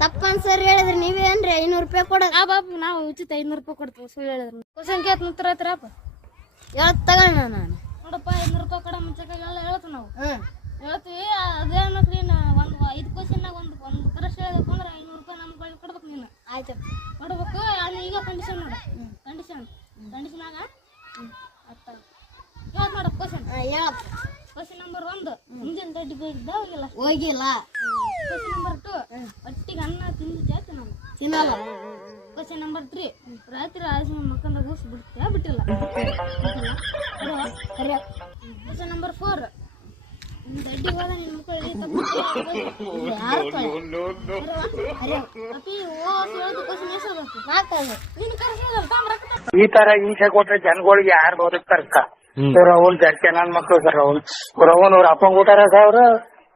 ತಪ್ಪನ್ sir ಹೇಳಿದ್ರಿ ನೀವೇನ್ರಿ 500 ರೂಪಾಯಿ ಕೊಡೋದು? ಆ ಬಾಬು ನಾವು ಉಚಿತ 500 ರೂಪಾಯಿ ಕೊಡ್ತೀವಿ ಸುಳ್ಳು ಹೇಳಿದ್ರು. ಕ್ವಶನ್ ಕೇಳ್ತ ಉತ್ತರ ಹೇಳ್ತೀರಪ್ಪ? ಹೇಳತ್ ತಗೋಣ ನಾನು ನೋಡಪ್ಪ 500 ರೂಪಾಯಿ ಕೊಡ ಮುಂಚೆಲ್ಲ ಹೇಳ್ತೀವಿ ನಾವು. ಹೇಳ್ತೀವಿ ಅದೇನಕ್ರಿ ಒಂದು 5 ಕ್ವಶನ್ನಾಗ ಒಂದು ಉತ್ತರ ಹೇಳಬೇಕು ಅಂದ್ರೆ 500 ರೂಪಾಯಿ ನಮ್ಮ ಕಡೆ ಕೊಡ್ಬೇಕು. ನೀನು ಆಯ್ತು ಕೊಡ್ಬೇಕು. ಅದು ಈಗ ಕಂಡೀಷನ್ ನೋಡ. ಕಂಡೀಷನಾಗ ಅರ್ಥ ಇವತ್ತು ನೋಡ ಕ್ವಶನ್. ಕ್ವಶನ್ ನಂಬರ್ 1 ಮುಂಜಾನೆ ದಡ್ಡಿಗೆ ಹೋಗಿಲ್ಲ. ಕ್ವಶನ್ ನಂಬರ್ 2 ಒಟ್ಟಿಗೆ ಅನ್ನ ತಿಂದಿದ್ದೆ ನಾವು ತಿನ್ನಲ್ಲ. ಕ್ವಶನ್ ನಂಬರ್ 3 ರಾತ್ರಿ ಆಯುಷ್ಮಾನ್ ಮಕ್ಕಂದ ಗೂಸು ಬಿಟ್ಟಿಲ್ಲ. ಕ್ವಶನ್ ನಂಬರ್ 4 ದಡ್ಡಿಗೆ ಹೋದ ನಿನ್ನ ಮಕ್ಕಳು ಈ ತರ ಹಿಂಸೆ ಕೊಟ್ರೆ ಜನಗಳಿಗೆ ಯಾರು ಬದುಕ್ತಾರ? ಅವ್ರ ಅವನ್ ಜಡ್ಕೆ ನನ್ ಮಕ್ಳು ಸರ್. ಅವ್ರ ಅಪ್ಪಂಗ್ ಊಟಾರ ಅವ್ರು